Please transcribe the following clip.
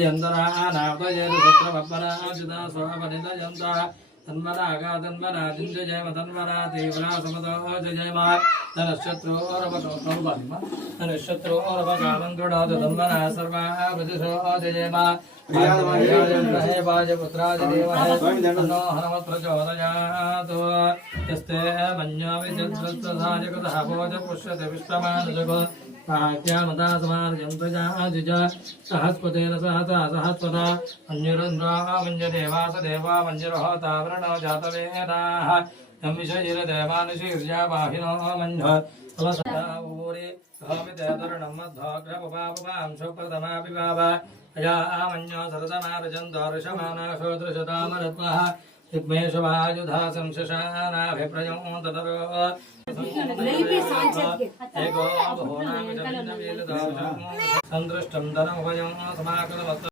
यंतरा नावतयेरु सत्रमपराजिता स्वपनितयन्ता तन्मनागा तन्मना दिञ्जयेम तन्मना तीव्रा समतो जयेम धनश्शत्रोरवकामन्मा धनश्शत्रोरवकामन्त्रुणाद तन्मना सर्वा वदिशो जयेम हे वाजपुत्रादिदेवः तन्नो हनुमत्प्रचोदयात् यस्ते मन्यो विजद्वत्सधाजगतः भोज पुष्यते विश्वमानुजगो भाग्यामता समार्जन्तजाजिज सहस्पतेन सहसा सहस्पदा मञ्जुरुन्द्रा मञ्जुदेवासदेवा मञ्जुरोहतावरणो जातवेदाः यं विषयिरदेवानुशीर्या बाहिनो मञ्झ तवसदावूरि भामितेतरुणं मध्वाग्रमुपापमां सुप्रथमापिबाव अया मञ्जो सरसमारजन्तो ऋषमानाशोदृशतामरत्वः युग्मेशवायुधा संशशानाभिप्रयो ततरो एको बहुनामिदमिन्दमीलदाशं सन्दृष्टं धनमुभयं समाकृतमस्तु